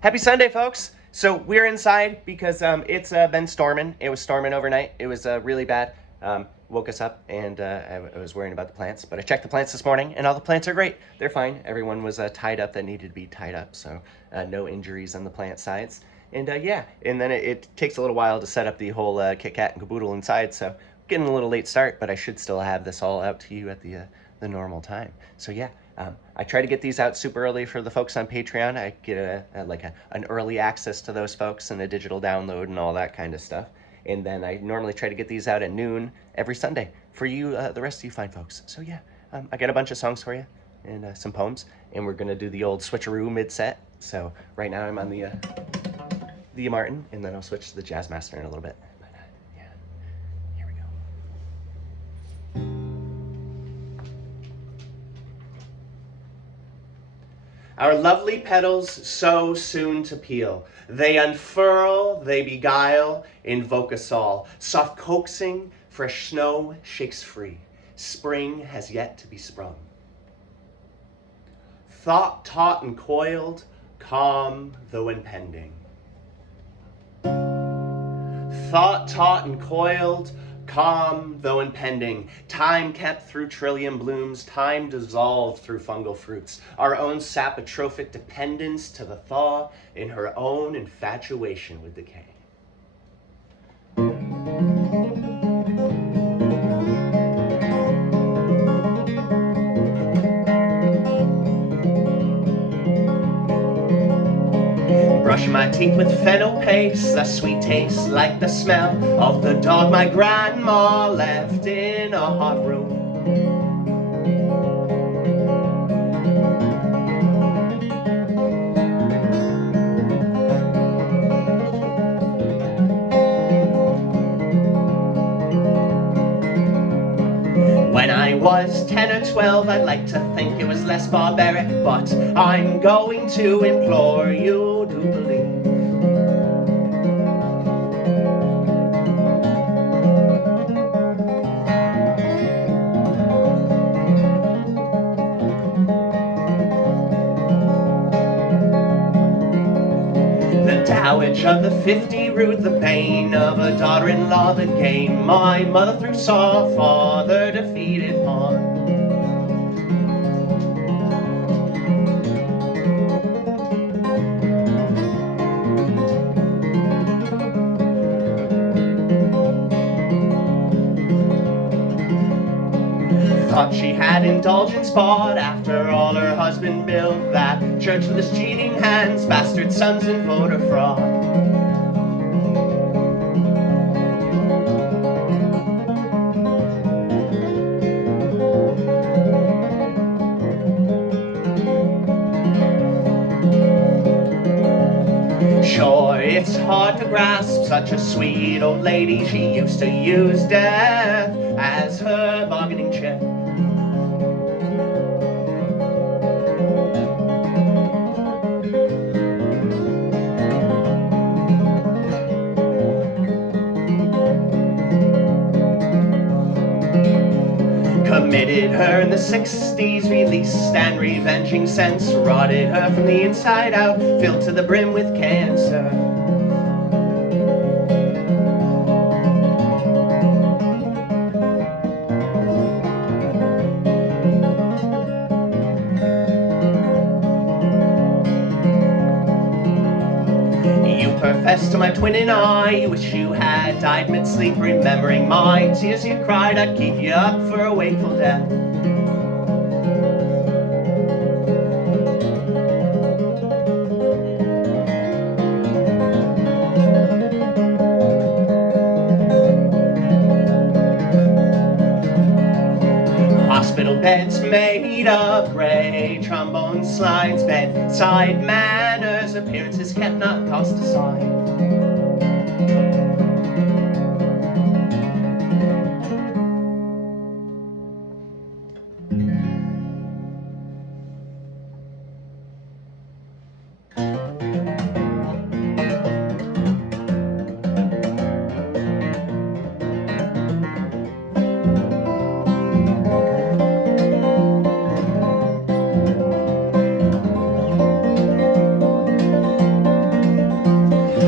Happy Sunday, folks. So we're inside because it's been storming. It was storming overnight. It was really bad. Woke us up and I was worrying about the plants, but I checked the plants this morning and all the plants are great. They're fine. Everyone was tied up that needed to be tied up, so no injuries on the plant sides. And yeah, and then it takes a little while to set up the whole Kit Kat and caboodle inside, so getting a little late start, but I should still have this all out to you at the normal time. So yeah, I try to get these out super early for the folks on Patreon. I get an early access to those folks and a digital download and all that kind of stuff. And then I normally try to get these out at noon every Sunday for you, the rest of you fine folks. So yeah, I got a bunch of songs for you and some poems, and we're gonna do the old switcheroo mid-set. So right now I'm on the Martin, and then I'll switch to the Jazz Master in a little bit. But yeah, here we go. Our lovely petals so soon to peel. They unfurl, they beguile, invoke us all. Soft coaxing, fresh snow shakes free. Spring has yet to be sprung. Thought taut and coiled, calm though impending. Thought taut and coiled, calm though impending, time kept through trillium blooms, time dissolved through fungal fruits, our own sapotrophic dependence to the thaw in her own infatuation with decay. Brush my teeth with fennel paste, the sweet taste like the smell of the dog my grandma left in a hot room. When I was 10 or 12, I'd like to think it was less barbaric, but I'm going to implore you to believe. The dowage of the 50 rude, the bane of a daughter-in-law, the game my mother threw saw, father defeated pawn. Thought she had indulgence bought after all her husband built that church with his cheating hands, bastard sons and voter fraud. Sure, it's hard to grasp such a sweet old lady. She used to use death as her bargaining chip. Committed her in the 60s, released and revenging sense, rotted her from the inside out, filled to the brim with cancer. You professed to my twin and I, you wish you had died mid-sleep, remembering my tears you cried, I'd keep you up for a wakeful death. Hospital beds made of gray, trombone slides, bedside manners, appearances kept, not cast aside.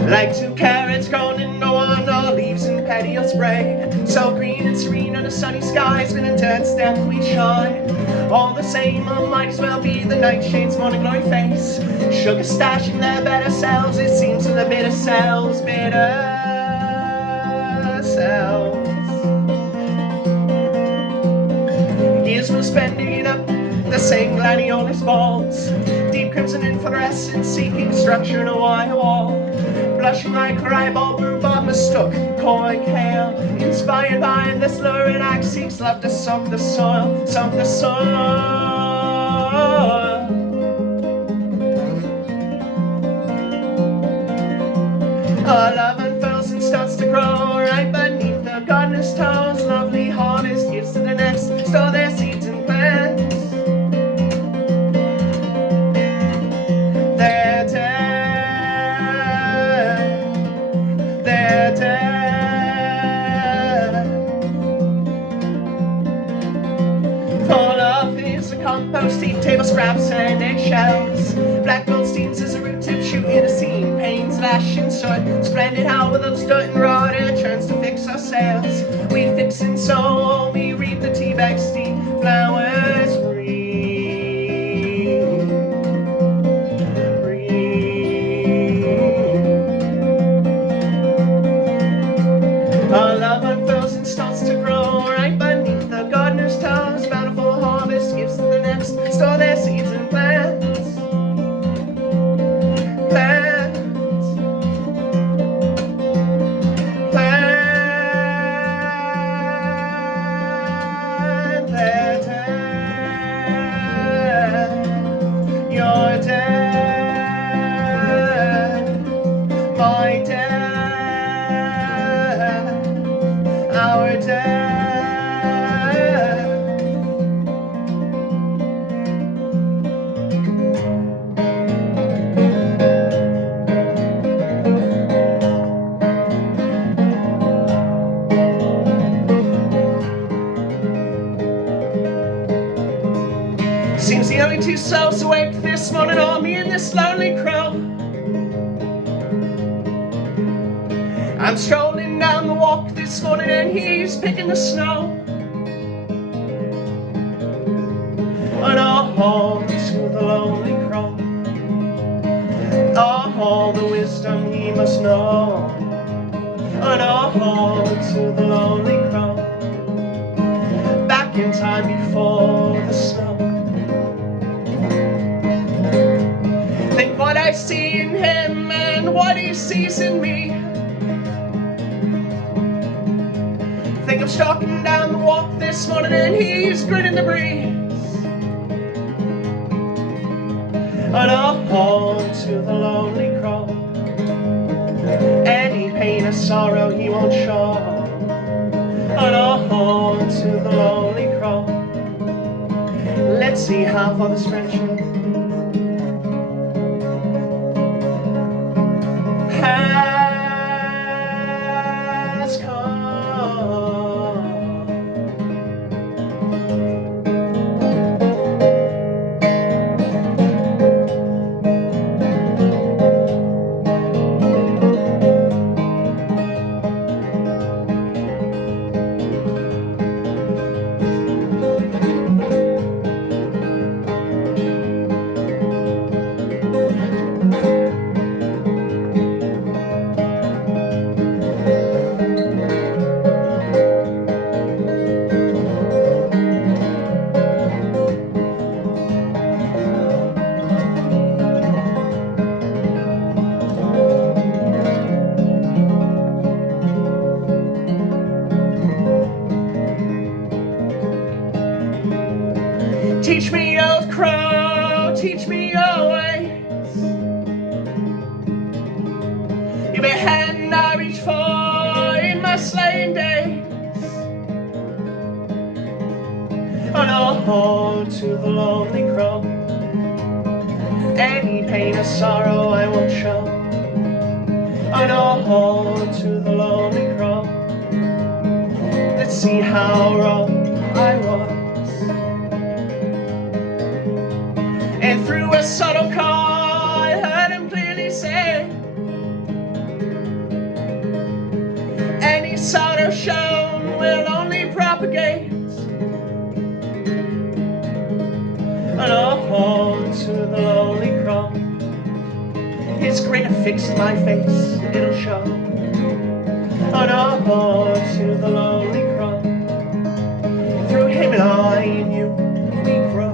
Like two carrots grown in no one, all leaves in patio spray. So green and serene under sunny skies, when in dead step we shine. All the same, I might as well be the nightshade's morning glory face. Sugar stashing their better selves, it seems to the bitter selves, bitter selves. Years will spend digging up the same gladiolus balls, deep crimson inflorescence, seeking structure in a wire wall. Blushing like her eyeball, rhubarb mistook, coy kale, inspired by this lurid axe, seeks love to soak the soil, soak the soil. Our love unfurls and starts to grow right beneath the gardener's toes. Lovely harvest gives to the next, store their seeds and plants. They're dead, they're dead. Full of is a compost heap, table scraps and eggshells. Black gold steams as a root tip shooting a seam, panes lashing soot. Splendid how with those dirt and rot it turns to fix our sails. We fix and sew, we reap the tea bag steam, flowers green, green. Our love unfurls and starts to grow right beneath the gardener's toes. Bountiful harvest gives to the next, store their seeds and plants. You're dead, my dad, our dad. Seems the only two souls awake this morning are me and this lonely crow. I'm strolling down the walk this morning and he's picking the snow. And all to the lonely crow, all the wisdom he must know. And all to the lonely crow, back in time before the snow. Think what I see in him and what he sees in me. Think I'm stalking down the walk this morning and he's grinning the breeze. And all to the lonely crow, any pain or sorrow he won't show. And all to the lonely crow, let's see how far this friendship has come. Teach me, old crow, teach me your ways. Give me a hand I reach for in my slaying days. And all to the lonely crow, any pain or sorrow I won't show. And all to the lonely crow, let's see how wrong I was. And through a subtle call I heard him clearly say, a show will only propagate an ode to the lonely crow. His grin affixed my face, it'll show an ode to the lonely crow. Through him and I and you, we grow.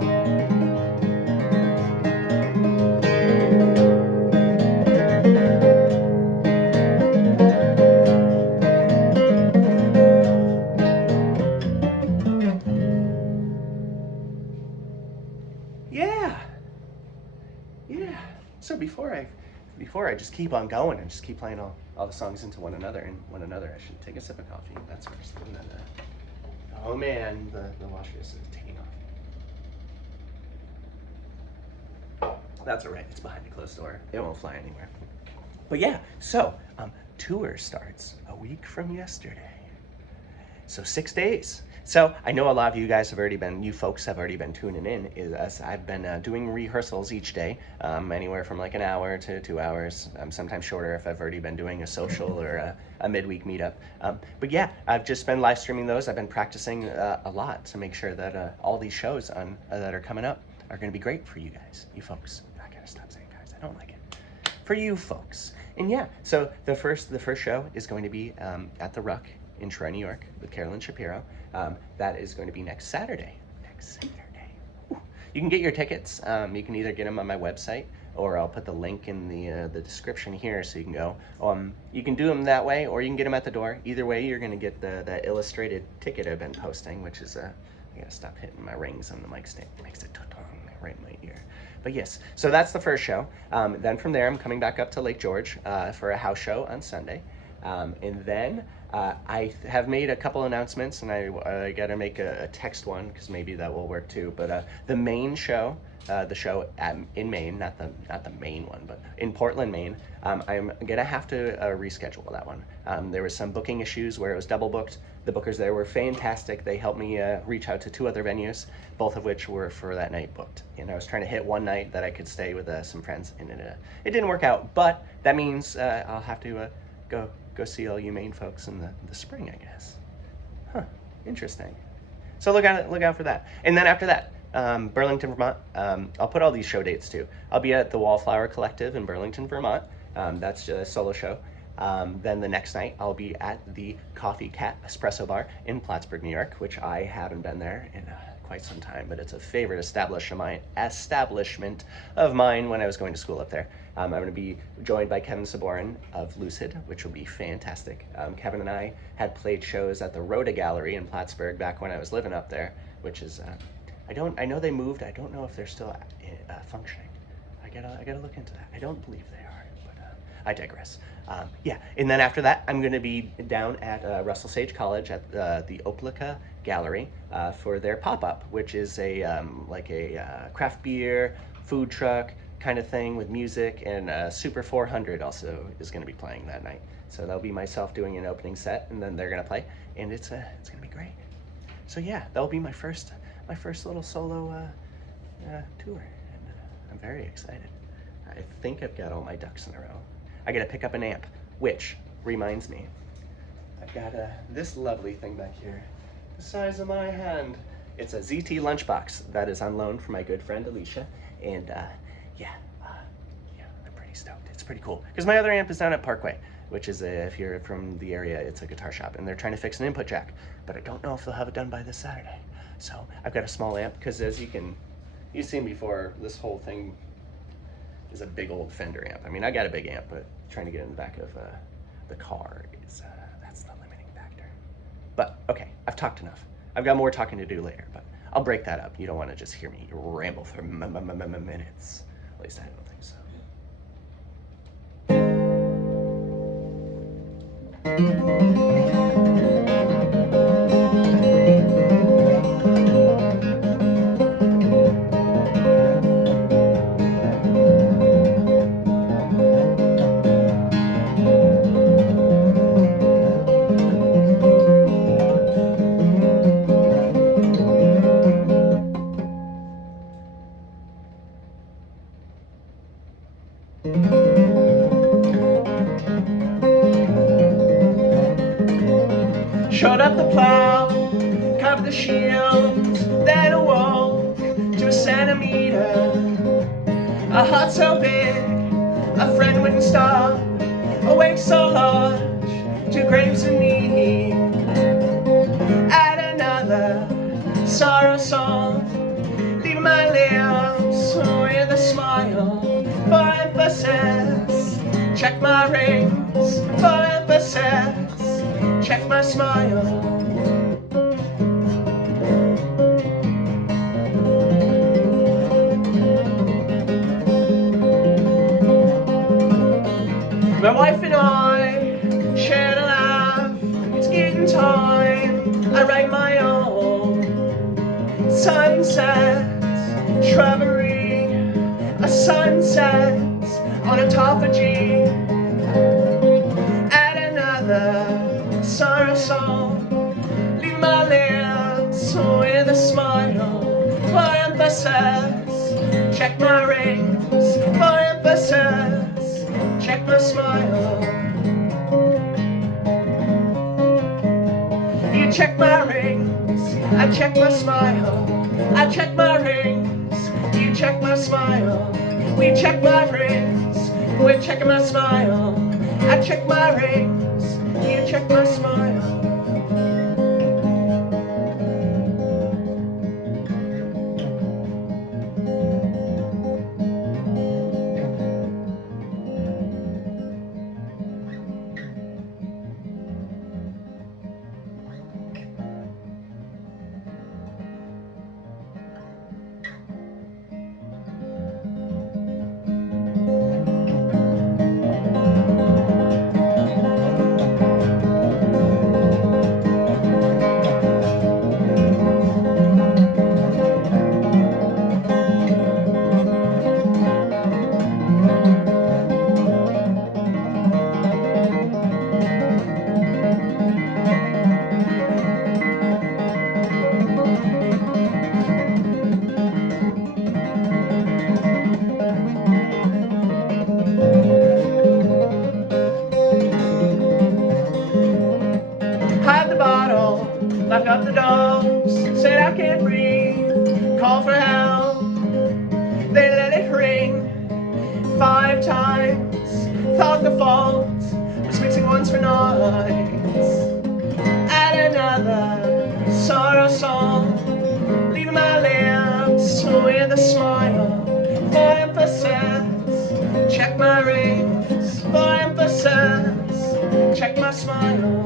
Yeah. So before I just keep on going and just keep playing all the songs into one another, I should take a sip of coffee. That's first. And then, oh man, the washer is taking off. That's all right. It's behind a closed door. It won't fly anywhere. But yeah, so tour starts a week from yesterday. So 6 days. So I know a lot of you guys have already been, you folks have already been tuning in. I've been doing rehearsals each day, anywhere from like an hour to 2 hours, sometimes shorter if I've already been doing a social or a midweek meetup. But yeah, I've just been live streaming those. I've been practicing a lot to make sure that all these shows that are coming up are going to be great for you guys, you folks. I gotta stop saying guys. I don't like it. For you folks. And yeah, so the first show is going to be at the Ruck in Troy, New York, with Carolyn Shapiro. That is going to be next Saturday. Ooh. You can get your tickets. You can either get them on my website, or I'll put the link in the description here so you can go. You can do them that way, or you can get them at the door. Either way, you're going to get the illustrated ticket I've been posting, which is I gotta stop hitting my rings on the mic stand. It makes it right in my ear. But yes, so that's the first show. Then from there, I'm coming back up to Lake George for a house show on Sunday. And then I have made a couple announcements, and I got to make a text one because maybe that will work too. But the main show, the show in Maine, not the main one, but in Portland, Maine, I'm gonna have to reschedule that one. There was some booking issues where it was double booked. The bookers there were fantastic. They helped me reach out to 2 other venues, both of which were for that night booked. And I was trying to hit one night that I could stay with some friends, and it didn't work out. But that means I'll have to go see all you Maine folks in the spring, I guess. Huh, interesting. So look out for that. And then after that, Burlington, Vermont. I'll put all these show dates too. I'll be at the Wallflower Collective in Burlington, Vermont. That's a solo show. Then the next night, I'll be at the Coffee Cat Espresso Bar in Plattsburgh, New York, which I haven't been there in quite some time, but it's a favorite establishment of mine when I was going to school up there. I'm going to be joined by Kevin Saborin of Lucid, which will be fantastic. Kevin and I had played shows at the Rhoda Gallery in Plattsburgh back when I was living up there, which is, I know they moved. I don't know if they're still functioning. I gotta look into that. I don't believe they are, but I digress. Yeah, and then after that, I'm going to be down at Russell Sage College at the Opalka Gallery for their pop-up, which is like a craft beer, food truck kind of thing with music, and Super 400 also is going to be playing that night. So that'll be myself doing an opening set, and then they're going to play, and it's going to be great. So yeah, that'll be my first little solo tour, and I'm very excited. I think I've got all my ducks in a row. I gotta pick up an amp, which reminds me, I've got this lovely thing back here, the size of my hand. It's a ZT lunchbox that is on loan from my good friend Alicia, and yeah, I'm pretty stoked. It's pretty cool because my other amp is down at Parkway, which is if you're from the area, it's a guitar shop, and they're trying to fix an input jack, but I don't know if they'll have it done by this Saturday. So I've got a small amp because, as you've seen before, this whole thing is a big old Fender amp. I mean, I got a big amp, but trying to get in the back of the car is that's the limiting factor. But okay, I've talked enough. I've got more talking to do later, but I'll break that up. You don't want to just hear me ramble for minutes. At least I don't think so. Showed up the plow, covered the shield, then awoke to a centimeter. A heart so big, a friend wouldn't stop. A wake so large, two graves in need. Add another sorrow song, leave my lips with a smile. For emphasis, check my rings. For emphasis, check my smile. My wife and I shared a laugh. It's getting time, I write my own. Sunsets, shrubbery, a sunset on autophagy. Add another sorrow song, leave my lips with a smile. For emphasis, check my rings. For emphasis, check my smile. You check my rings, I check my smile. I check my rings, you check my smile. We check my rings, we're checking my smile. I check my rings, you check my smile. Hide the bottle, lock up the doors, said I can't breathe, call for help. They let it ring 5 times, thought the fault was mixing ones for nights. Add another sorrow song, leave my lips with a smile. For emphasis, check my rings. For emphasis, check my smile.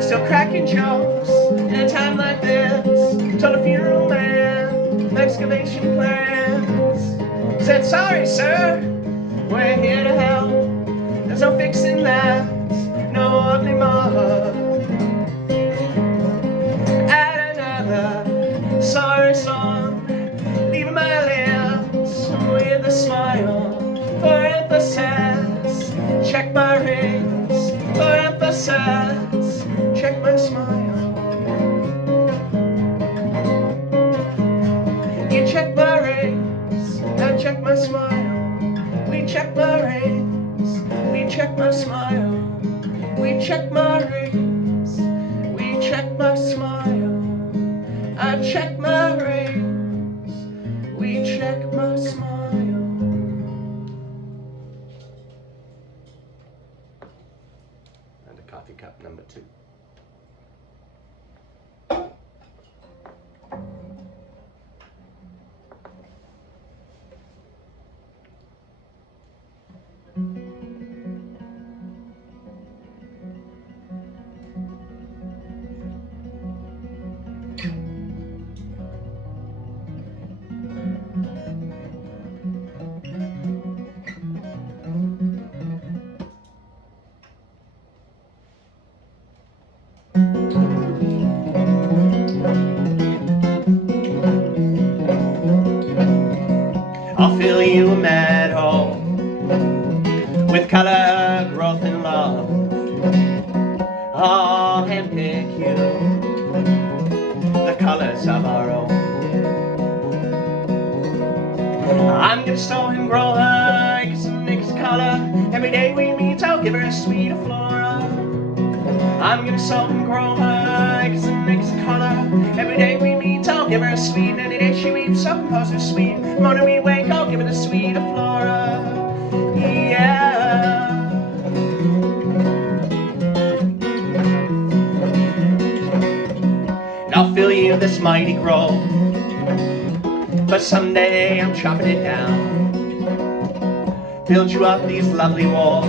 Still cracking jokes in a time like this. Told a funeral man my excavation plans. Said, sorry sir, we're here to help. There's no fixing that, no ugly mud. Add another sorry song, leave my lips with a smile. For emphasis, check my rings. For emphasis, check my smile. You check my rings, I check my smile. We check my rings, we check my smile. We check my rings, we check my smile. I check my rings, we check my smile. And a coffee cup number 2. I'll fill you a mad hole with color, growth, and love. I'll handpick you flowers of our own. I'm gonna sow and grow her, get some mixed color. Every day we meet, I'll give her a sweet flora. I'm gonna sow and grow her, get some mixed color. Every day we meet, I'll give her a sweet. And any day she weeps, I'll compose her sweet. The morning we wake, I'll give her the sweet flora. Yeah. And I'll fill you this mighty grove, but someday I'm chopping it down. Build you up these lovely walls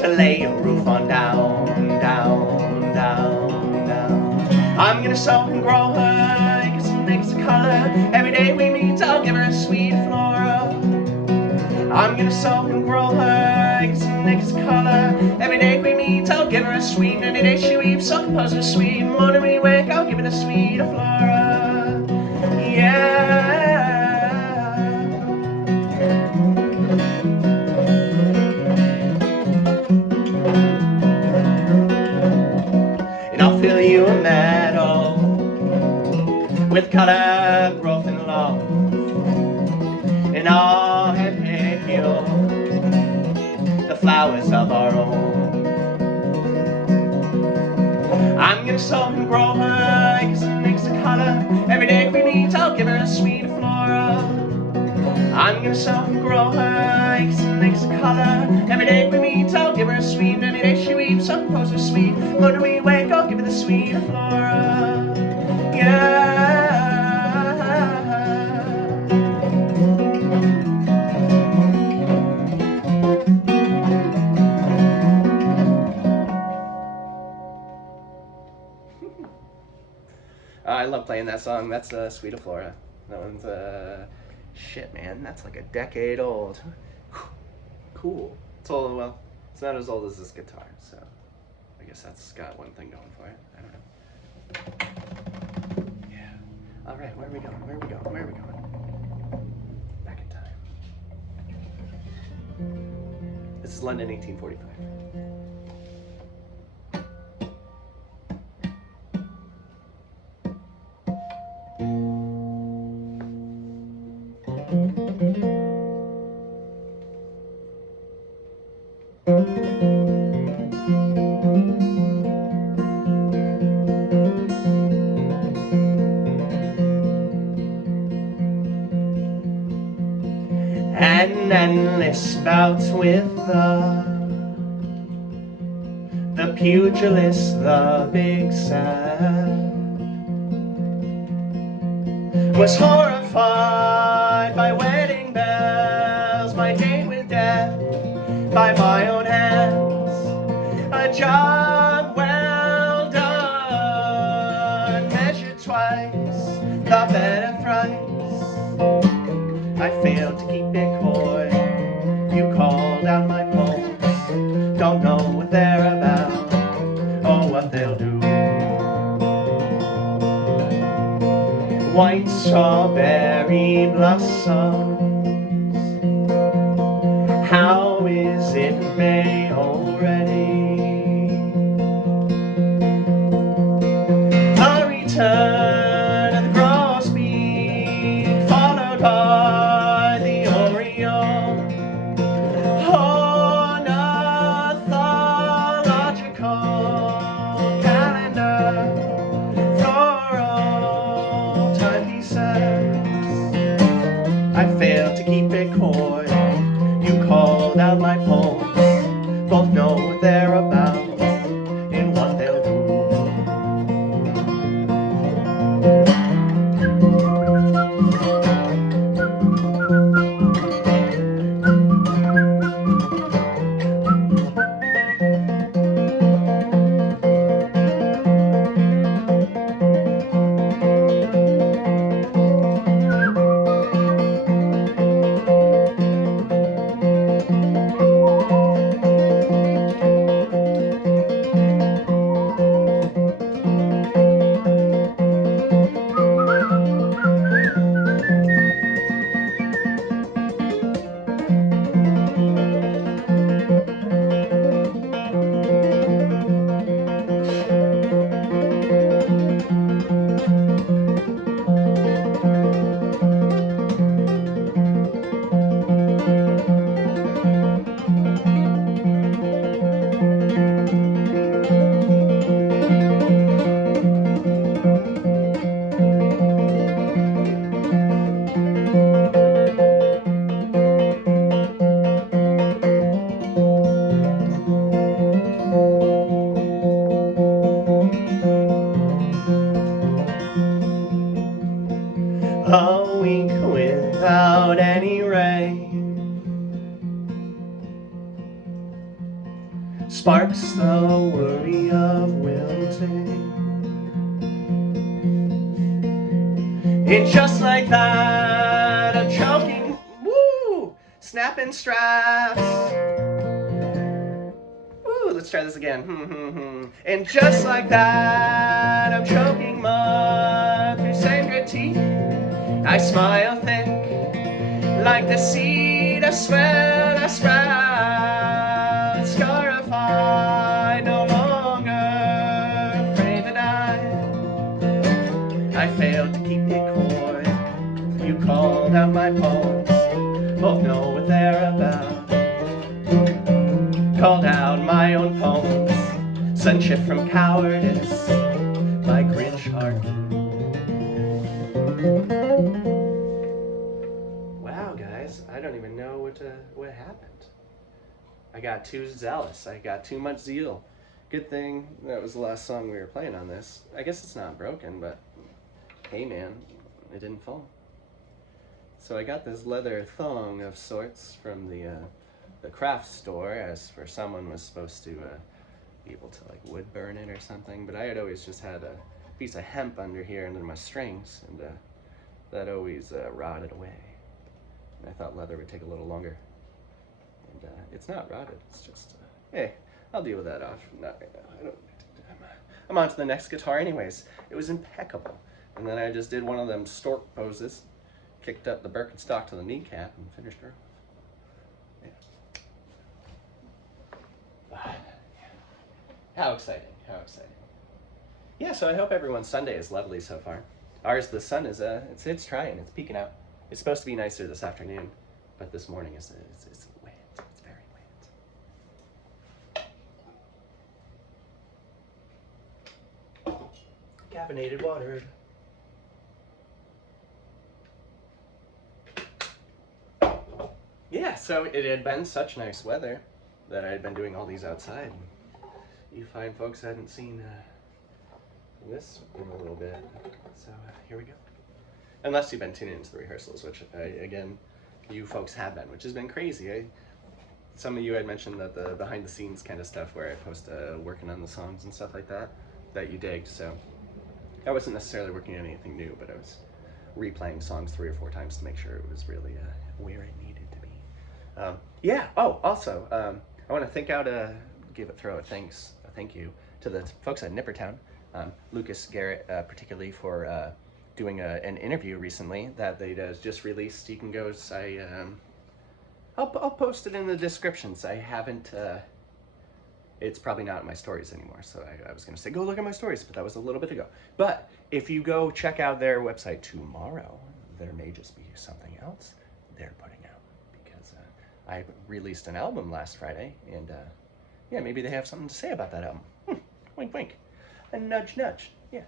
to lay your roof on down, down, down, down. I'm gonna sow and grow her, get some mixed color. Every day we meet, I'll give her a sweet flora. I'm gonna sow and grow her, get some mixed color. Every day we meet, I'll give her a sweet. And any day she weeps, I'll compose her sweet. The morning we wake, I'll give her the sweet flora. Yeah. And I'll fill you a meadow with color, growth, and love. And I'll hand you the flowers of our own. I'm gonna sow and grow her, get some mixed color. Every day we meet, I'll give her a sweet flora. I'm gonna sow and grow her, get some mixed color. Every day we meet, I'll give her a sweet. And any day she weeps, I'll compose her sweet. When we wake, I'll give her the sweet flora. Yeah. I love playing that song. That's Sweet Flora. That one's shit, man. That's like a decade old. Cool. It's old. Well, it's not as old as this guitar, so I guess that's got one thing going for it. I don't know. Yeah. All right. Where are we going? Where are we going? Where are we going? Back in time. This is London, 1845. An endless bout with the pugilist, the big sad, was horrified by wedding bells, my date with death, by my own hands, a job well done, measured twice, the better thrice. I failed to keep it coy. You called out my pulse. Don't know what they're about or what they'll do. White strawberry blossoms. How is it May already? The return of the grosbeak, followed by the oriole. Ornithological calendar, floral timepieces. I failed to keep it coy. You called out my poems. Both know what they're about and what they'll do. sparks the worry of wilting. And just like that, I'm choking, woo, snapping straps. Woo, let's try this again. And just like that, I'm choking mud through sangre teeth. I smile thick, like the seed I swell, I sprout, scarified, no longer afraid to die. I failed to keep it coy. You called out my poems, both know what they're about. Called out my own poems, sunship from cowardice, my Grinch heart. Wow, guys, I don't even know what happened. I got too zealous. I got too much zeal. Good thing that was the last song we were playing on this. I guess it's not broken, but hey, man, it didn't fall. So I got this leather thong of sorts from the craft store, as for someone was supposed to be able to like wood burn it or something. But I had always just had a piece of hemp under here under my strings, and that always rotted away. And I thought leather would take a little longer. And it's not rotted. It's just hey, I'll deal with that off. Not right now. I don't. I'm on to the next guitar, anyways. It was impeccable. And then I just did one of them stork poses, kicked up the Birkenstock to the kneecap, and finished her off. Yeah. How exciting! How exciting! Yeah. So I hope everyone's Sunday is lovely so far. Ours, the sun is it's trying. It's peeking out. It's supposed to be nicer this afternoon, but this morning it's wet. It's very wet. Caffeinated water. Yeah, so it had been such nice weather that I had been doing all these outside. You fine folks hadn't seen this in a little bit, so here we go. Unless you've been tuning into the rehearsals, which again, you folks have been, which has been crazy. Some of you had mentioned that the behind the scenes kind of stuff where I post working on the songs and stuff like that you digged. So I wasn't necessarily working on anything new, but I was replaying songs 3 or 4 times to make sure it was really where it needed to be. Yeah. Oh, also, I want to throw a thank you to the folks at Nippertown, Lucas Garrett, particularly for doing an interview recently that they just released. You can go. I'll post it in the descriptions. I haven't. It's probably not in my stories anymore, so I was going to say go look at my stories, but that was a little bit ago. But if you go check out their website tomorrow, there may just be something else they're putting out, because I released an album last Friday, and yeah, maybe they have something to say about that album. Wink, wink, and nudge, nudge. Yeah,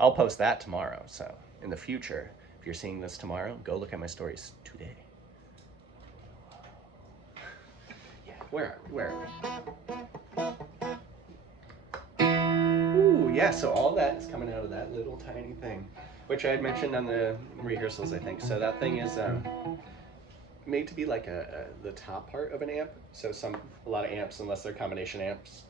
I'll post that tomorrow. So in the future, if you're seeing this tomorrow, go look at my stories today. Yeah, where are we? Ooh, yeah, so all that is coming out of that little tiny thing, which I had mentioned on the rehearsals, I think. So that thing is made to be like the top part of an amp. So a lot of amps, unless they're combination amps,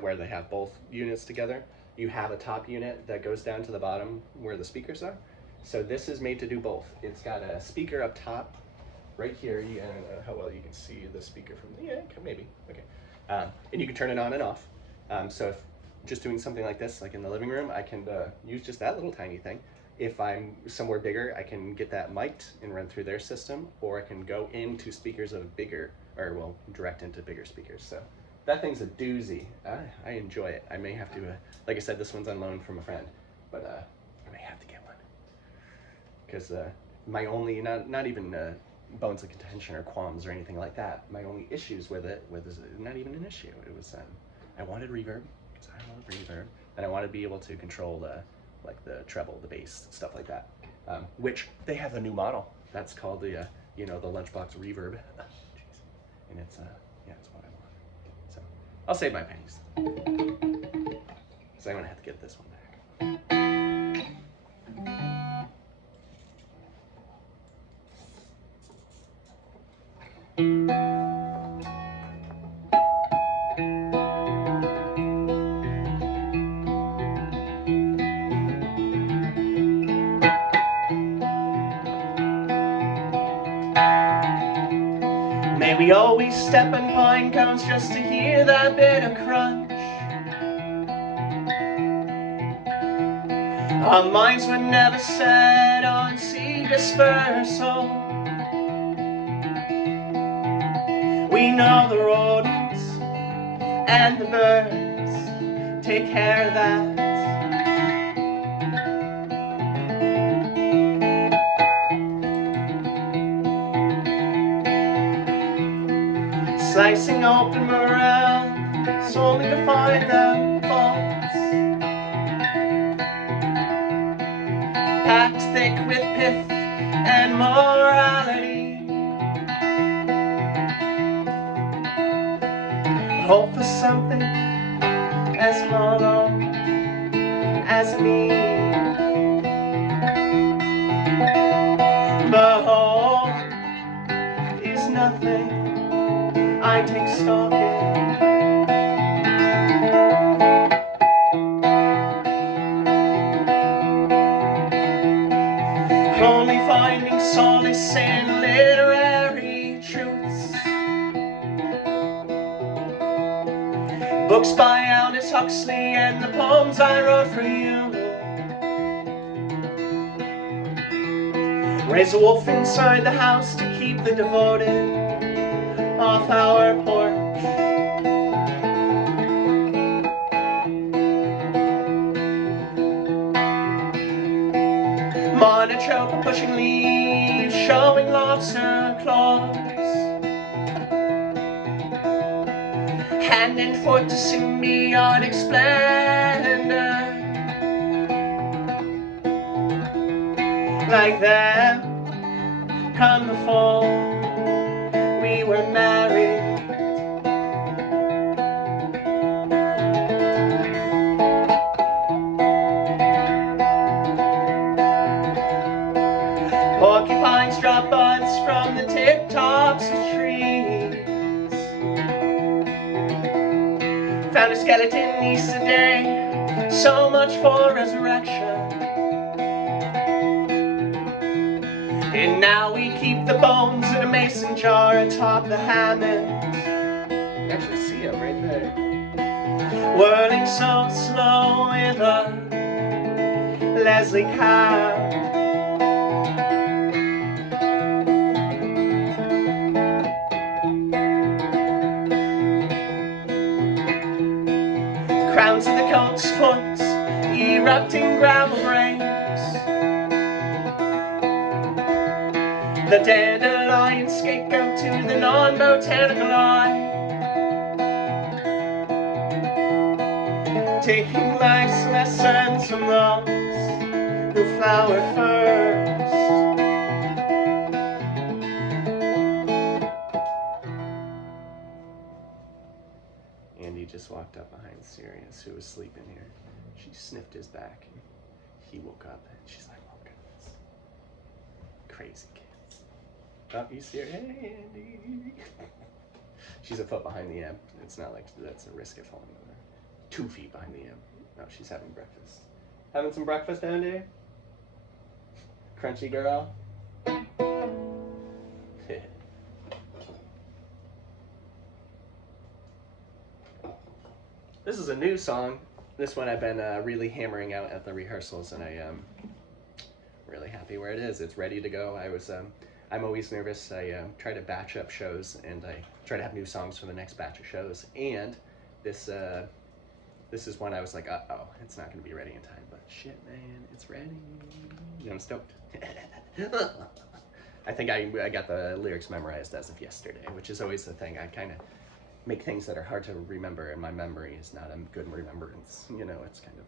where they have both units together, you have a top unit that goes down to the bottom where the speakers are. So this is made to do both. It's got a speaker up top, right here. I don't know how well you can see the speaker from maybe. Okay. And you can turn it on and off. So if just doing something like this, like in the living room, I can use just that little tiny thing. If I'm somewhere bigger, I can get that mic'd and run through their system, or I can go into speakers of bigger, or well, direct into bigger speakers. So that thing's a doozy. I enjoy it. I may have to, like I said, this one's on loan from a friend, but I may have to get one. Because my only, not even bones of contention or qualms or anything like that, my only issues with it is not even an issue. It was, I wanted reverb, because I love reverb, and I wanted to be able to control like the treble, the bass, stuff like that. Which they have a new model. That's called the, the Lunchbox Reverb. And it's, yeah, it's what I want. So I'll save my pennies. So I'm gonna have to get this one back. We always step on pine cones just to hear that bit of crunch. Our minds were never set on seed dispersal. We know the rodents and the birds take care of that. Slicing open morels only to find them false, packed thick with pith and morality. Hope for something as hollow as me, but hope is nothing I take stock in. Only finding solace in literary truths. Books by Aldous Huxley and the poems I wrote for you. Raise a wolf inside the house to keep the devoted off our porch. Monotrope pushing leaves, showing lobster claws. Hand and foot to symbiotic splendor. Like them, come the fall, we were married. Porcupines drop buds from the tip tops of trees. Found a skeleton yesterday, so much for resurrection. And now we keep the bones in a mason jar atop the Hammond. You actually see them right there. Whirling so slow with a Leslie cow. Crowns of the coat's foot, erupting gravel graves. The dandelion scapegoat to the non-botanical eye. Taking life's lessons from those who flower first. Andy just walked up behind Sirius, who was sleeping here. She sniffed his back, and he woke up, and she's like, oh goodness. Crazy kids. Oh, you see her? Hey, Andy. She's a foot behind the amp. It's not like that's a risk of falling over. 2 feet behind the amp. No, she's having breakfast. Having some breakfast, Andy? Crunchy girl? This is a new song. This one I've been really hammering out at the rehearsals, and I am really happy where it is. It's ready to go. I'm always nervous. I try to batch up shows, and I try to have new songs for the next batch of shows. And this is one I was like, uh-oh, it's not going to be ready in time. But shit, man, it's ready. And I'm stoked. I think I got the lyrics memorized as of yesterday, which is always the thing. I kind of make things that are hard to remember, and my memory is not a good remembrance. You know, it's kind of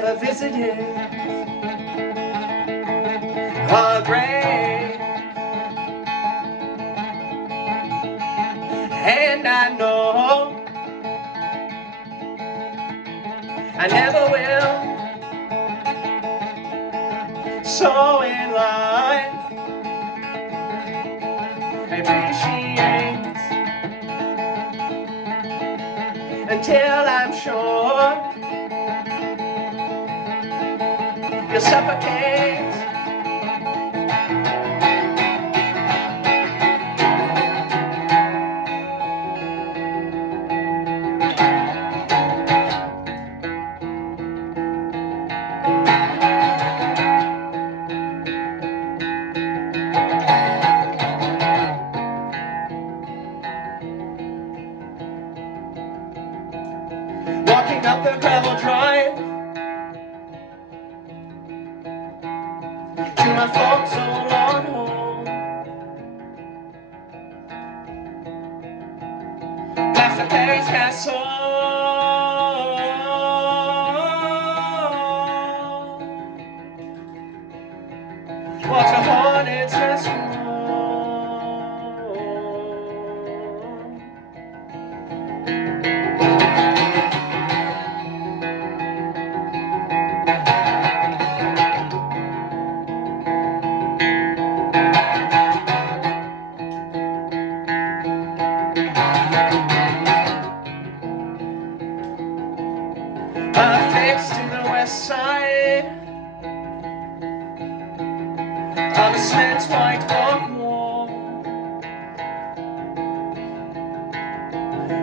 never visited a grave, and I know I never will. So in life, I appreciate until I'm sure you'll suffocate. Walking up the gravel drive to my folks' old log home, past the Paris Castle, watch a hornet's nest roam. Affixed to the west side of a slit white oak wall,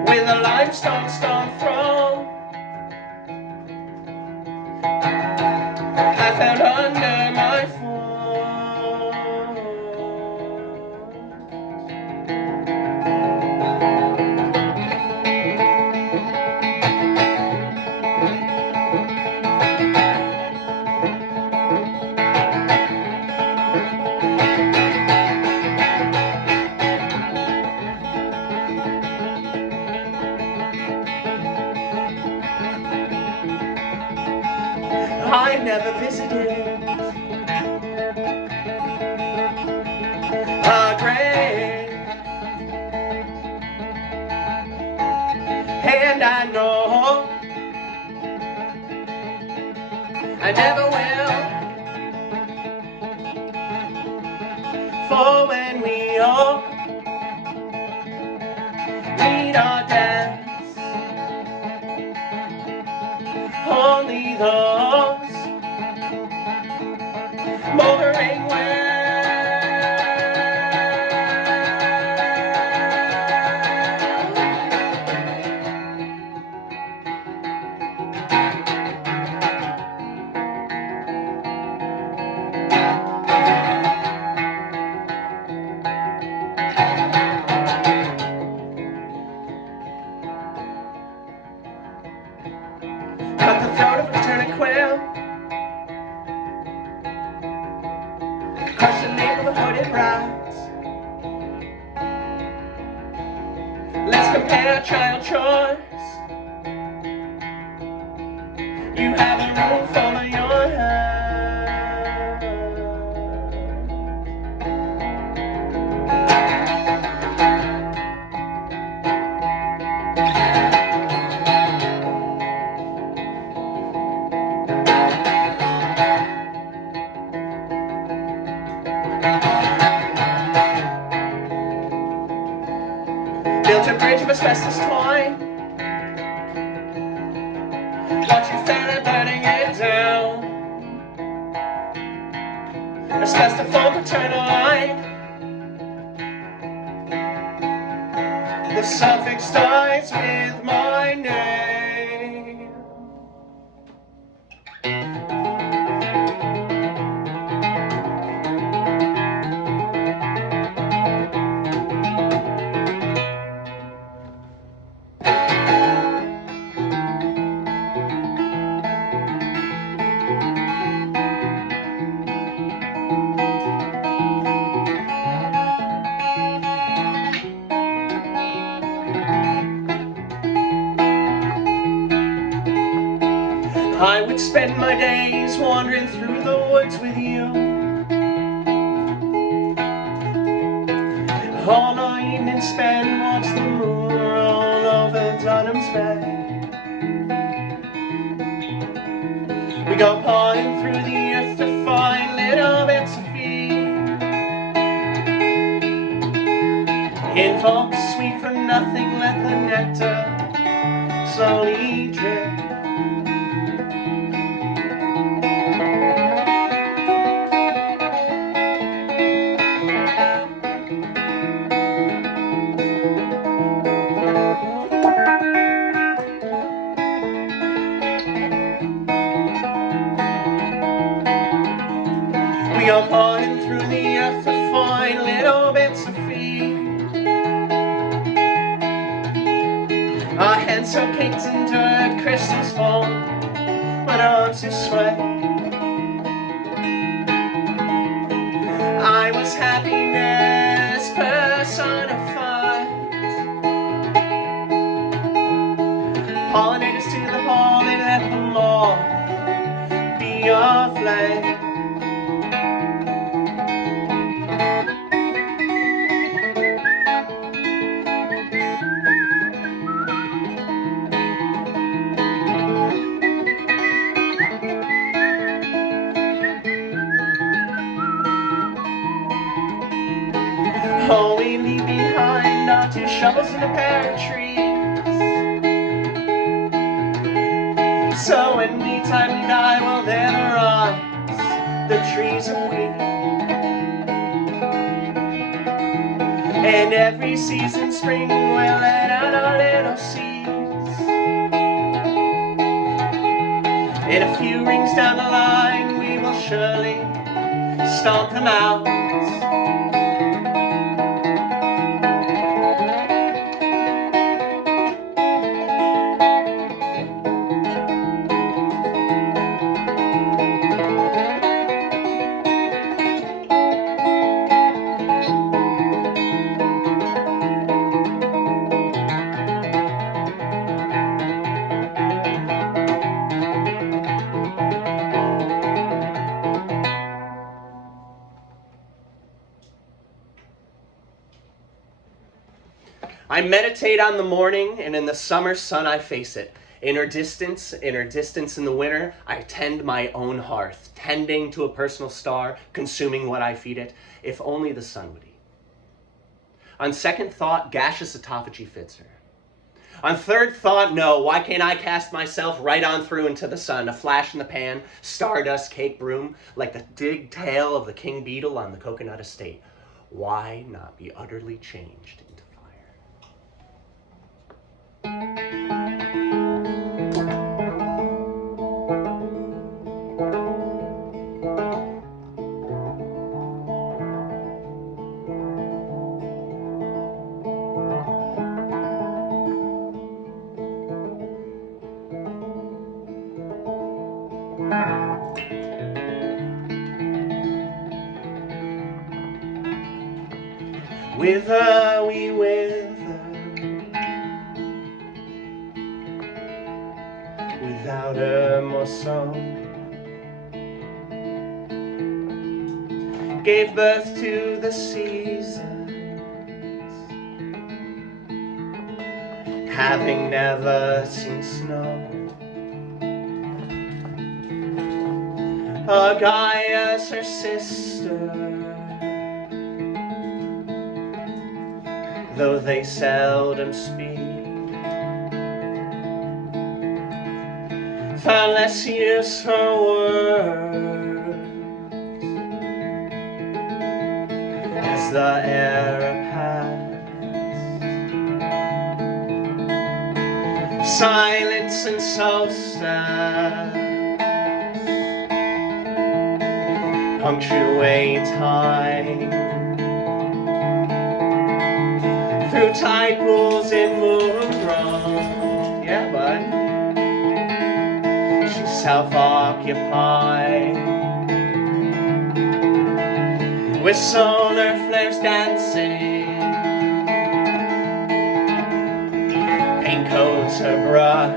with a limestone stone thrown I found under my foot. I never visited a grave, and I know I never will. For when we all meet our deaths, only those motoring where cut the throat of a turnip quail, crush the nape of a hooded rat. Let's compare child choice. You have a room full of your head. Built a bridge of asbestos twine, watch you fella burning it down. Asbestos form paternal line, the suffix starts with my name. I would spend my days wandering through the woods with you. All night evening spent, watch the moon roll over Dunham's Bay. We go pawing through the earth to find little bits of feed. In folks sweet for nothing, let the nectar slowly drip. We go pawing through the earth to find little bits of feed. Our hands so caked in dirt, crystals fall when our arms do sway. I was happiness personified. Pollinators to the hall, they let them all be our flame. All we leave behind are 2 shovels and a pair of trees. So when we time to die, well then arise the trees of wheat. And every season, spring, we'll let out our little seeds. In a few rings down the line, we will surely stomp them out. I meditate on the morning, and in the summer sun I face it. Inner distance in the winter, I tend my own hearth, tending to a personal star, consuming what I feed it. If only the sun would eat. On second thought, gaseous autophagy fits her. On third thought, no, why can't I cast myself right on through into the sun, a flash in the pan, stardust cake broom, like the big tail of the king beetle on the coconut estate? Why not be utterly changed into fire? Wither we wither, without a morsel. Gave birth to the seasons, having never seen snow. Gaia's her sister, though they seldom speak. Far less use for words as the era passed. Silence and solstice punctuate time. Through tide pools in moongrove, yeah, bud. She's self-occupied, with solar flares dancing. Paint coats her brush,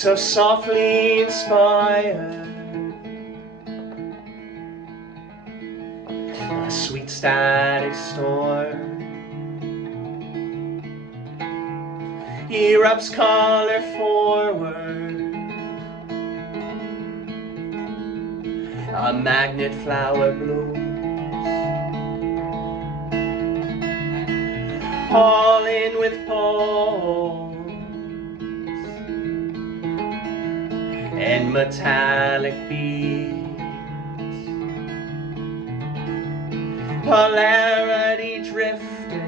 so softly inspired, a sweet static storm. He rubs color forward, a magnet flower blooms, pollen with poles and metallic beads. Polarity drifting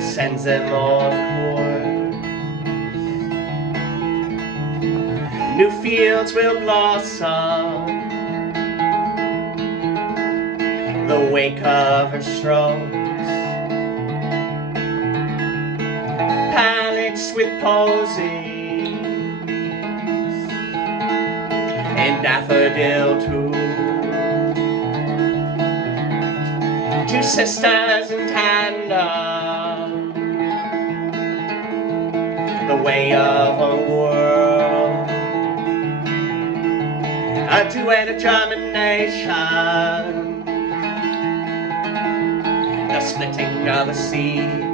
sends them on course. New fields will blossom, the wake of her strokes. Palettes with posies and daffodil too. Two sisters in tandem, the way of a world. A duet of germination, the splitting of a seed.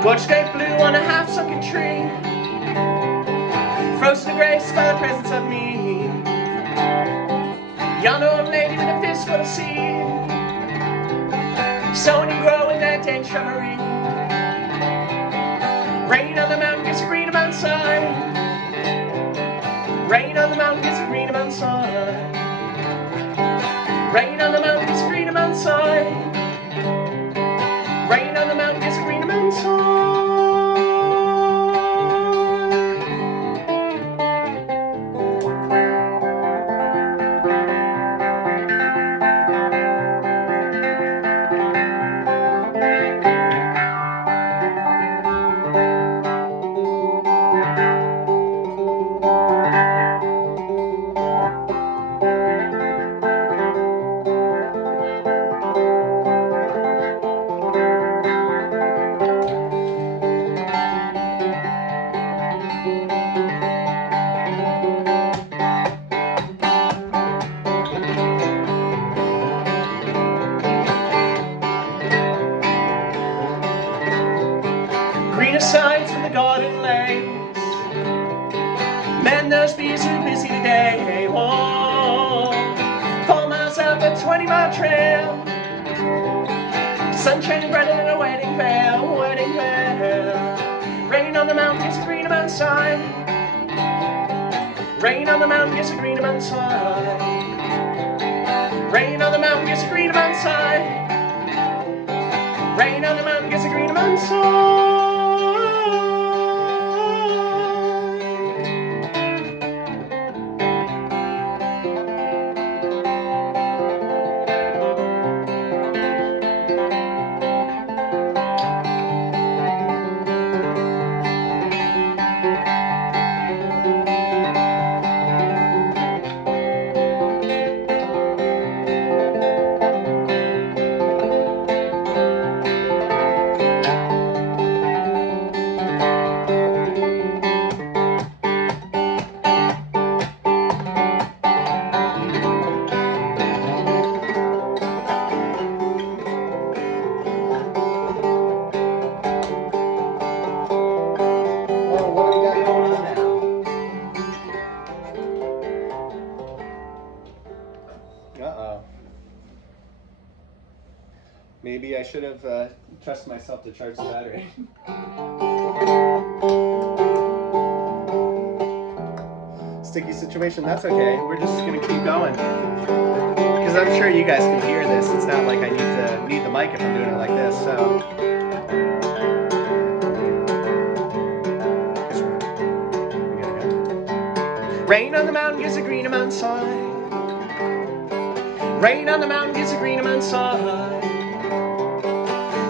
Gorgeous great blue on a half-sunken tree, frozen to grace by the presence of me. Young old lady with a fistful of seed, sowing and growing that dead shrubbery. Rain on the mountain gets a green mountainside. Rain on the mountain gets a green mountainside. Rain on the mountain gets a green mountainside. Rain on the mountain gets a green mountainside. Greener sides from the garden lanes, man, those bees are busy today. Whoa, 4 miles up a 20-mile trail, sun shining brighter than a wedding veil, wedding veil. Rain on the mountain gets a green mountainside. Rain on the mountain gets a green mountainside. Rain on the mountain gets a green mountainside. Rain on the mountain gets a green mountainside. should have trusted myself to charge the battery. Sticky situation, that's okay. We're just gonna keep going. Because I'm sure you guys can hear this. It's not like I need the mic if I'm doing it like this, so. Rain on the mountain gives a green amount side. Rain on the mountain gives a green amount side.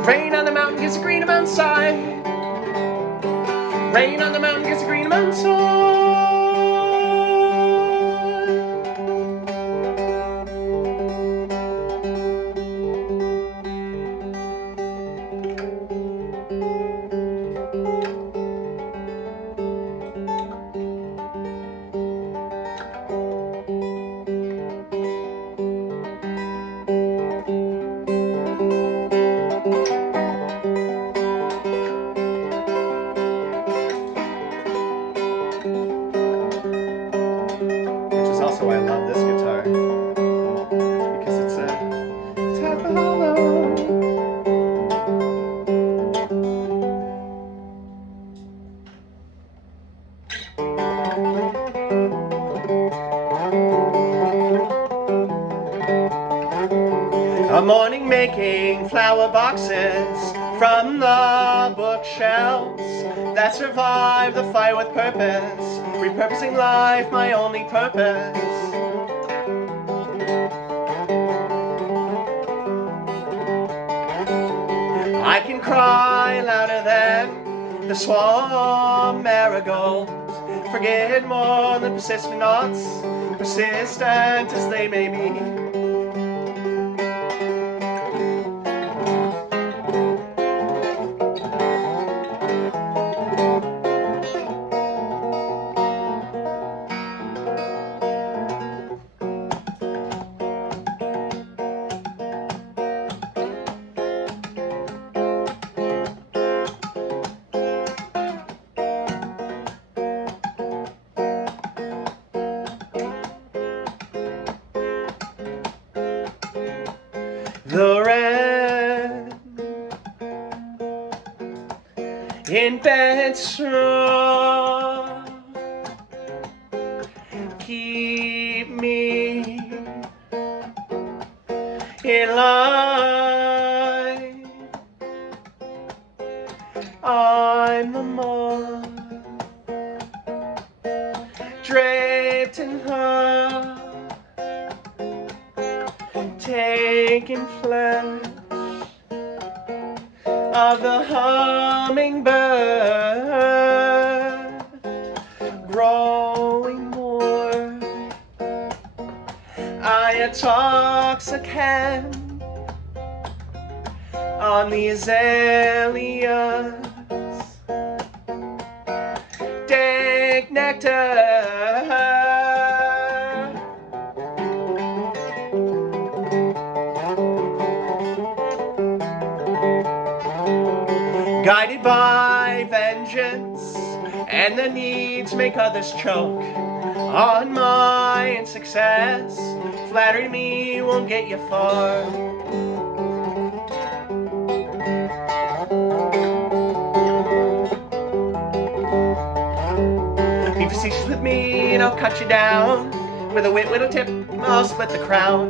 Rain on the mountain gives a green amount side. Rain on the mountain gives a green amount side. Also, I love this guitar because it's half a hollow. A morning making flower boxes from the bookshelves that survive the fire with purpose, repurposing life, my only purpose. I can cry louder than the swarm marigolds, forget more than persistent knots, persistent as they may be. The red in bed straw keep me in line. I'm the moth draped in her, taking flesh of the hummingbird, growing more I intoxicant on the azaleas, dank nectar. Guided by vengeance and the need to make others choke on my success, flattering me won't get you far. Be facetious with me and I'll cut you down. With a whittle tip, I'll split the crown.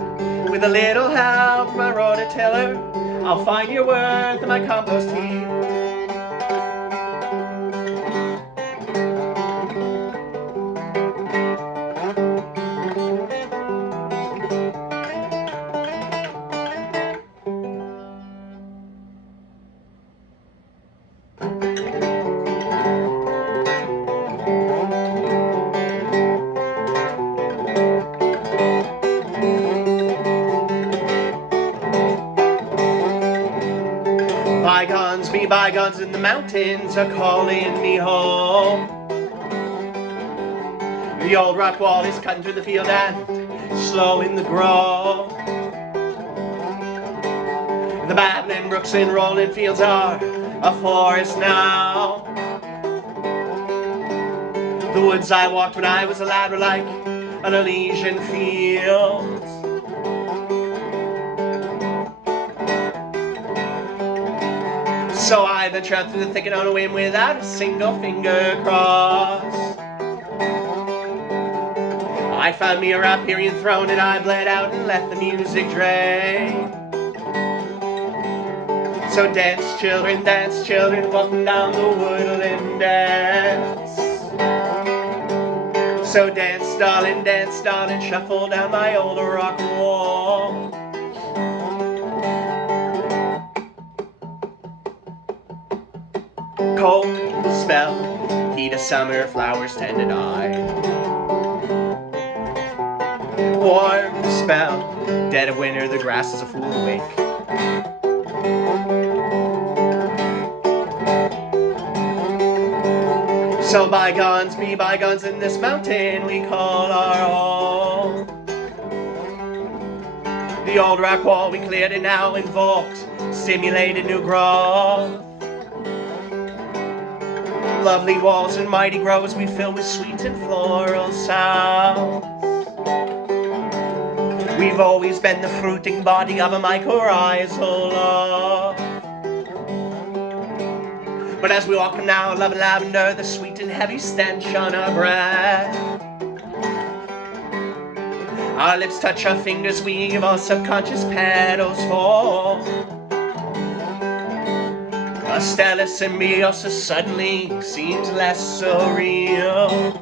With a little help from my rototiller, I'll find your worth in my compost heap. Bygones be bygones, and the mountains are calling me home. The old rock wall is cutting through the field and slowing the growth. The babbling brooks and rolling fields are a forest now. The woods I walked when I was a lad were like an Elysian field. So I venture out through the thicket on a whim without a single finger crossed. I found me a Riparian throne and I bled out and let the music drain. So dance children, walking down the woodland dance. So dance darling, shuffle down my old rock wall. Cold spell, heat of summer, flowers tend to die. Warm spell, dead of winter, the grass is a fool awake. So bygones be bygones, in this mountain we call our home. The old rock wall, we cleared it now, invoked, stimulated new growth. Lovely walls and mighty groves we fill with sweet and floral sounds. We've always been the fruiting body of a mycorrhizal love. But as we walk now, love and lavender, the sweet and heavy stench on our breath. Our lips touch our fingers, weave our subconscious petals fall. A stellar symbiosis suddenly seems less surreal.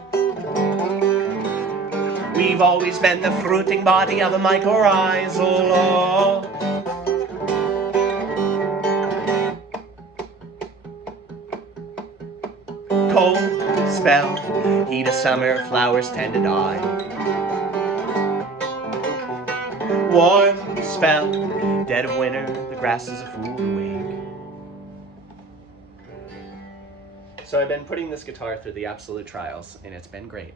We've always been the fruiting body of a mycorrhizal love. Cold spell, heat of summer, flowers tend to die. Warm spell, dead of winter, the grass is a fool awake. So I've been putting this guitar through the absolute trials, and it's been great.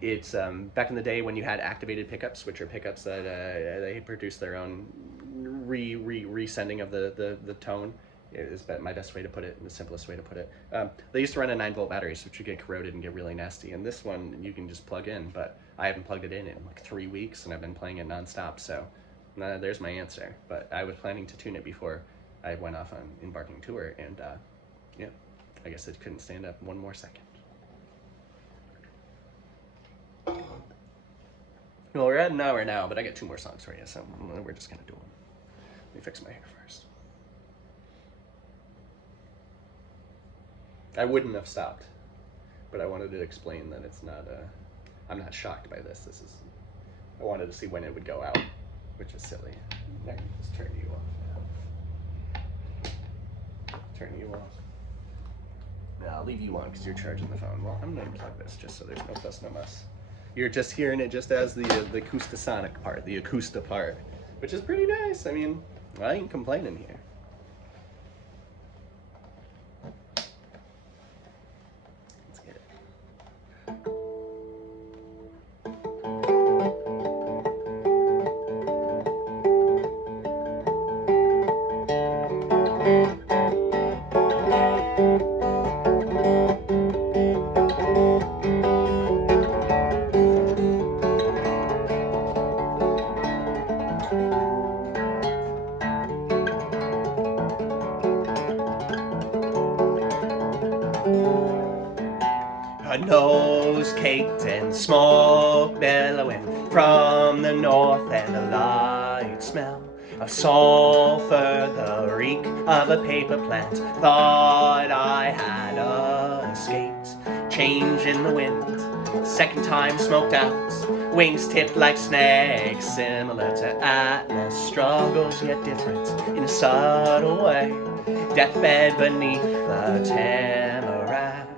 It's back in the day when you had activated pickups, which are pickups that they produce their own resending of the tone. Is my best way to put it, and the simplest way to put it. They used to run a 9-volt batteries, which would get corroded and get really nasty. And this one you can just plug in, but I haven't plugged it in like 3 weeks, and I've been playing it nonstop. So there's my answer. But I was planning to tune it before I went off on embarking tour, and yeah, I guess it couldn't stand up one more second. Well, we're at an hour now, but I got 2 more songs for you, so we're just gonna do them. Let me fix my hair first. I wouldn't have stopped, but I wanted to explain that it's not, I'm not shocked by this. I wanted to see when it would go out, which is silly. I can just turn you off now. Turn you off. No, I'll leave you on because you're charging the phone. Well, I'm gonna unplug this just so there's no fuss, no muss. You're just hearing it just as the acoustasonic part, the acoustic part, which is pretty nice. I mean, I ain't complaining here. Let's get it. A nose caked and smoke billowing from the north, and a light smell of sulfur, the reek of a paper plant. Thought I had escaped. Change in the wind, second time smoked out, wings tipped like snakes, similar to Atlas, struggles yet different in a subtle way. Deathbed beneath the tamarack.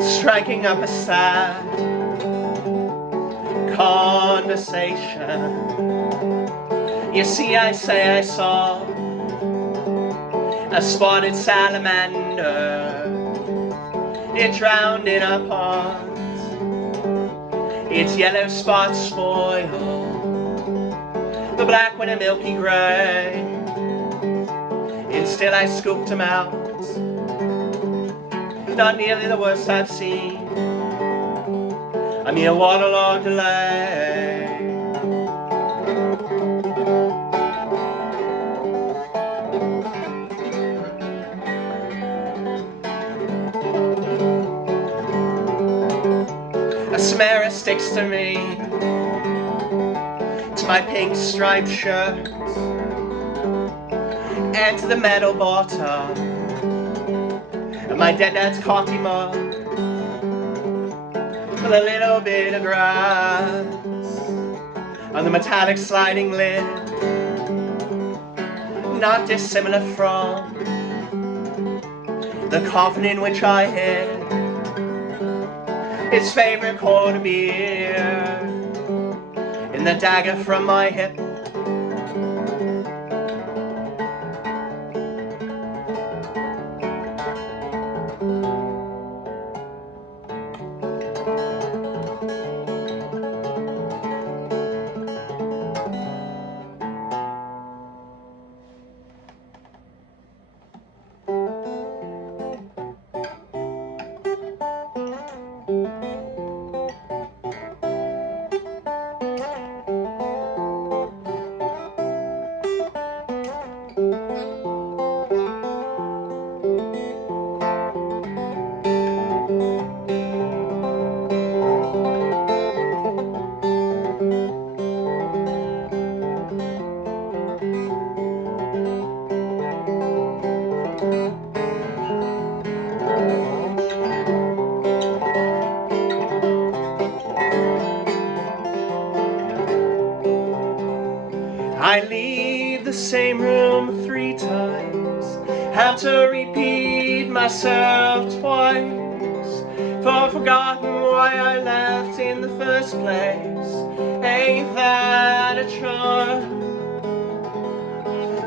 Striking up a sad conversation. You see, I say I saw a spotted salamander. It drowned in a pond. Its yellow spots spoiled the black when a milky gray, and still I scooped them out. Not nearly the worst I've seen, a mere waterlogged delay. A smear sticks to me, to my pink striped shirt, and to the metal bottom of my dead dad's coffee mug, with a little bit of grass on the metallic sliding lid, not dissimilar from the coffin in which I hid his favorite quart of beer in the dagger from my hip. I leave the same room 3 times, have to repeat myself twice, for I've forgotten why I left in the first place. Ain't that a charm?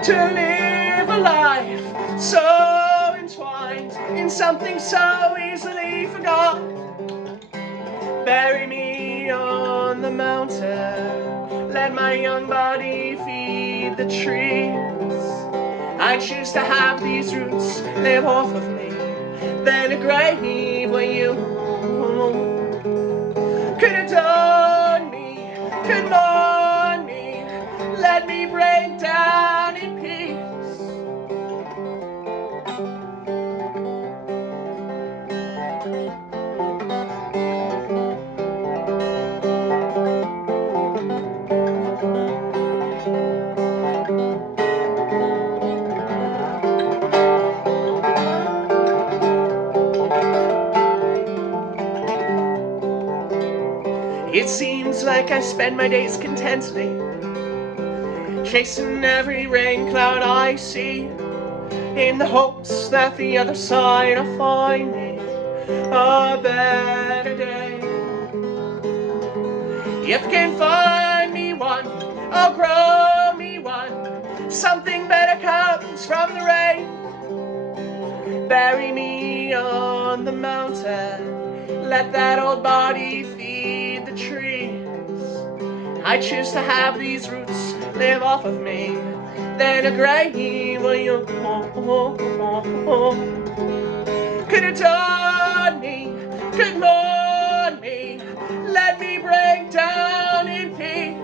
To live a life so entwined in something so easily forgot. Bury me on the mountain, let my young body feed the trees. I choose to have these roots live off of me, then a grave where you could adorn me, could mourn me, let me break down in peace. It seems like I spend my days contently, chasing every rain cloud I see, in the hopes that the other side will find me a better day. If you can find me one, I'll grow me one, something better comes from the rain. Bury me on the mountain, let that old body feed the trees. I choose to have these roots live off of me, then a grave where you could adorn me, could mourn me, let me break down in peace.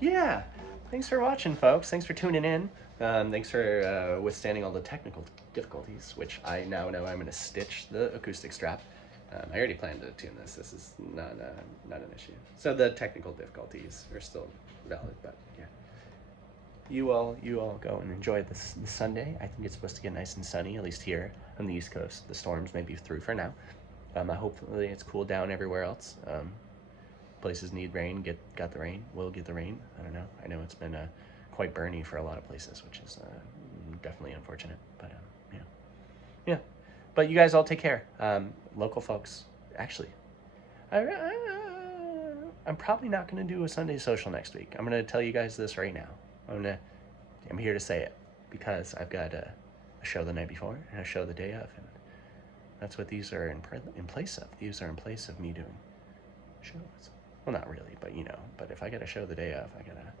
Yeah, thanks for watching, folks. Thanks for tuning in. Thanks for withstanding all the technical difficulties, which I now know I'm going to stitch the acoustic strap. I already planned to tune this. This is not an issue. So the technical difficulties are still valid, but yeah. You all go and enjoy this Sunday. I think it's supposed to get nice and sunny, at least here on the East Coast. The storms may be through for now. Hopefully it's cooled down everywhere else. Places need rain, got the rain, will get the rain. I don't know. I know it's been quite burny for a lot of places, which is definitely unfortunate. But yeah. But you guys all take care. Local folks, actually, I'm probably not going to do a Sunday social next week. I'm going to tell you guys this right now. I'm here to say it because I've got a show the night before and a show the day of, and that's what these are in place of. These are in place of me doing shows. Well, not really, but you know. But if I got a show the day of, I gotta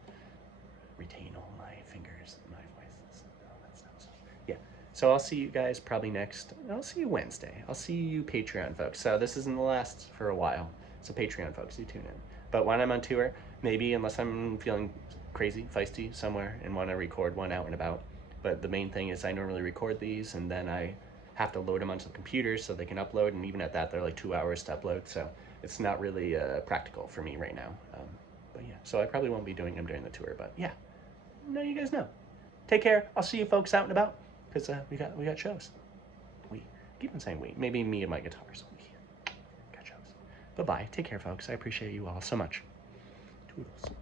retain all my fingers and my voices and all that stuff. So, yeah. So I'll see you guys probably next. I'll see you Wednesday. I'll see you Patreon folks. So this isn't the last for a while. So Patreon folks, you tune in. But when I'm on tour, maybe unless I'm feeling crazy, feisty somewhere and want to record one out and about. But the main thing is I normally record these and then I have to load them onto the computer so they can upload. And even at that, they're like 2 hours to upload. So it's not really practical for me right now. But yeah, so I probably won't be doing them during the tour. But yeah, now you guys know. Take care. I'll see you folks out and about because we got shows. We keep on saying we. Maybe me and my guitars. We got shows. Bye bye. Take care, folks. I appreciate you all so much. Toodles.